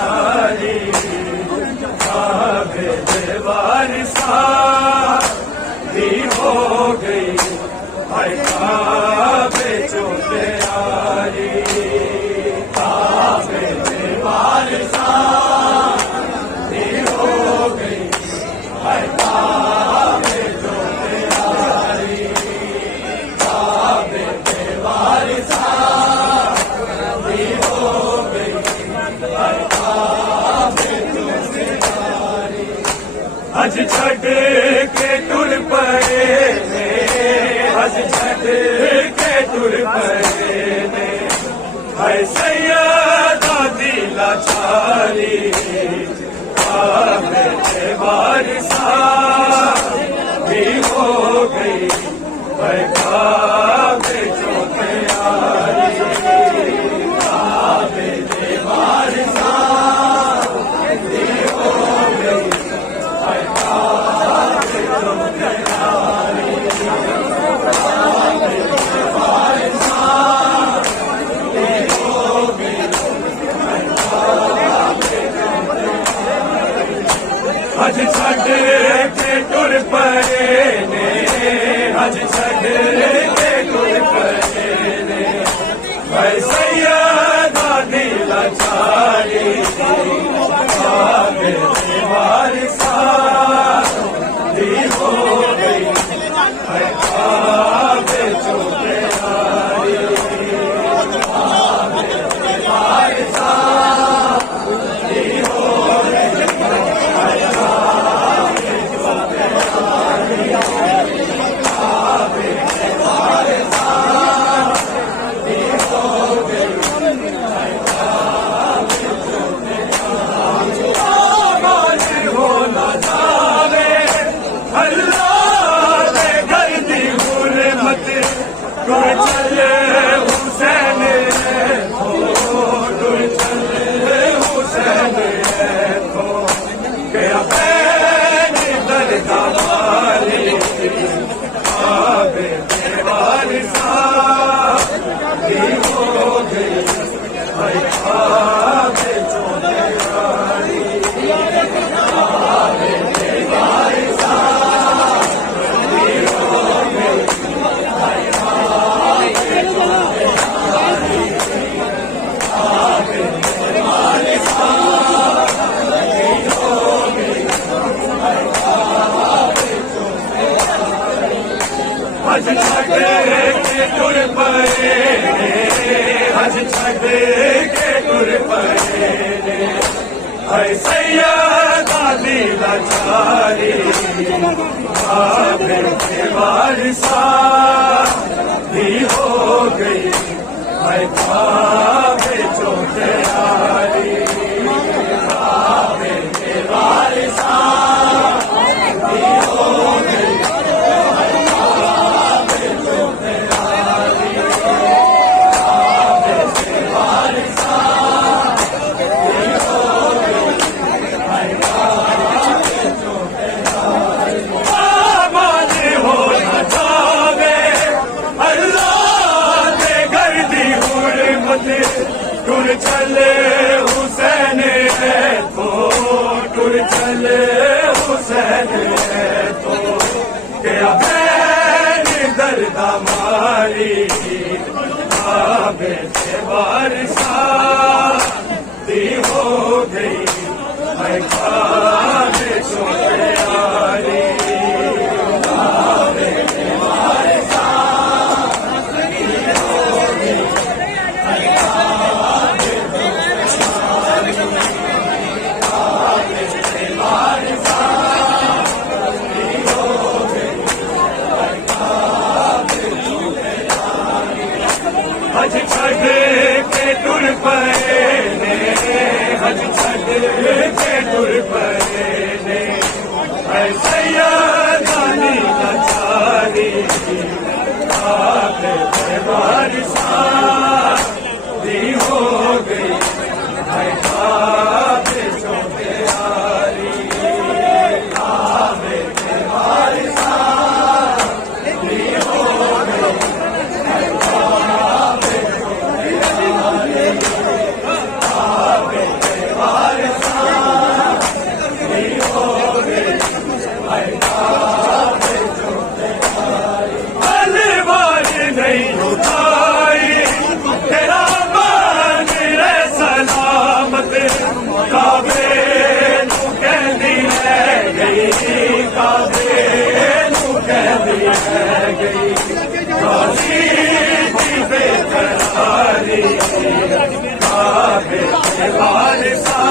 चारी काबे दे वारिसा दी हो गई हाय काबे चो तैयारी काबे दे वारिसा दी हो गई हाय काबे चो तैयारी काबे दे वारिसा हज छड़ के टुर पड़े ने हज छड़ के टुर पड़े ने हाय सैयदा दिला चारी काबे दे वारिसा भी हो गई हाय काबे चो तैयारी काबे दे वारिसा भी हो गई हाय काबे चो तैयारी काबे दे वारिसा भी हो गई हाय काबे चो तैयारी हज छड़ के टुर पड़े ने हज छड़ के टुर पड़े ने हाय सैयदा दिला चारी काबे दे वारिसा भी हो गई हाय काबे चो तैयारी काबे दे वारिसा भी हो गई हाय काबे चो तैयारी काबे दे वारिसा भी हो गई हाय काबे चो तैयारी आवाज हो ना जावे अल्लाह दे घर दी हुर्मत टुर चले हुसैन टुर चले हुसैन को गया बैन दरगाह वाली काबे दे वारिसा भी हो गई हाय काबे चो तैयारी काबे दे वारिसा भी हो गई हाय काबे चो तैयारी काबे दे वारिसा भी हो गई हाय काबे चो तैयारी हज छड़ के टुर पड़े ने हज छड़ के टुर पड़े ने हाय सैयदा दिला चारी काबे दे वारिसा भी हो गई हाय काबे चो तैयारी काबे दे वारिसा भी हो गई हाय काबे चो तैयारी काबे दे वारिसा भी हो गई हाय काबे चो तैयारी आवाज हो ना जावे अल्लाह दे घर दी हुर्मत टुर चले हुसैन तो टुर चले हुसैन तो गया बैन दरगाह मारी काबे दे वारिसा भी हो गई हाय काबे चो तैयारी काबे दे वारिसा भी हो गई हाय काबे चो तैयारी काबे दे वारिसा भी हो गई हाय काबे चो तैयारी हज छड़ के टुर पड़े ने हज छड़ के टुर पड़े ने हाय वारिसा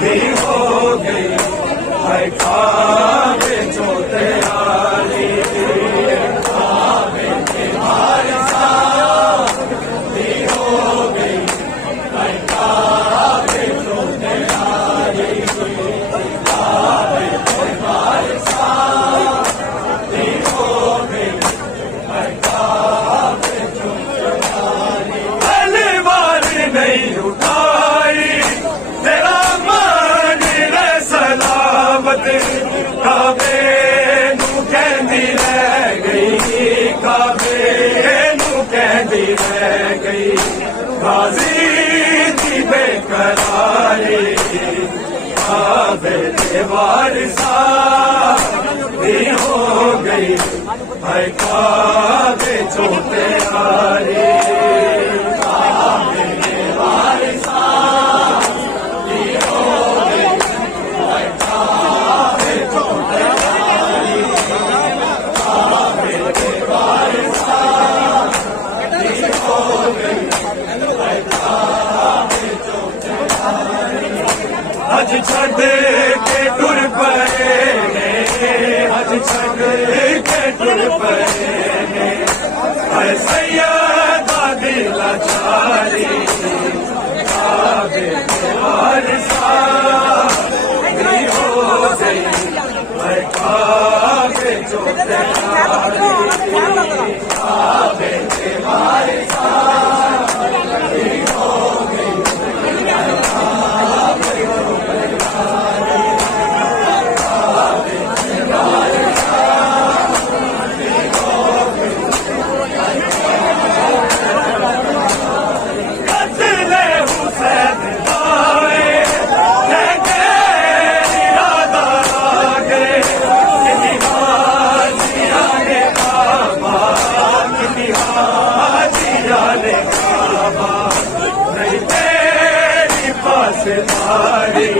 भी हो गई है काबे जो तैयारी काबे के वारिसा भी हो गई है काबे जो तैयारी काबे के वारिसा भी हो गई है काबे जो तैयारी तलवार नहीं उठाई तेरा मान रे सलामत काबे नू कहंदी रह गई काबे नू कहंदी रह गई गाजी दी बेकरारी काबे के वारिसा भी हो गई है काबे जो तैयारी काबे के वारिसा भी हो गई है काबे जो तैयारी काबे के वारिसा भी हो गई है काबे जो तैयारी अज छड़ के टुर पए ने अज छड़ के टुर पए ने हर सैयदा दिल चारी काबे के वारिसा भी हो गई है काबे जो तैयारी काबे के वारिसा भी हो गई है काबे जो तैयारी काबे के वारिसा भी हो गई है कत्ले हुसैन आए लेके इरादा लागे कितनी हाजिया ने काबा कितनी हाजिया ने काबा नहीं तेरी पास तारी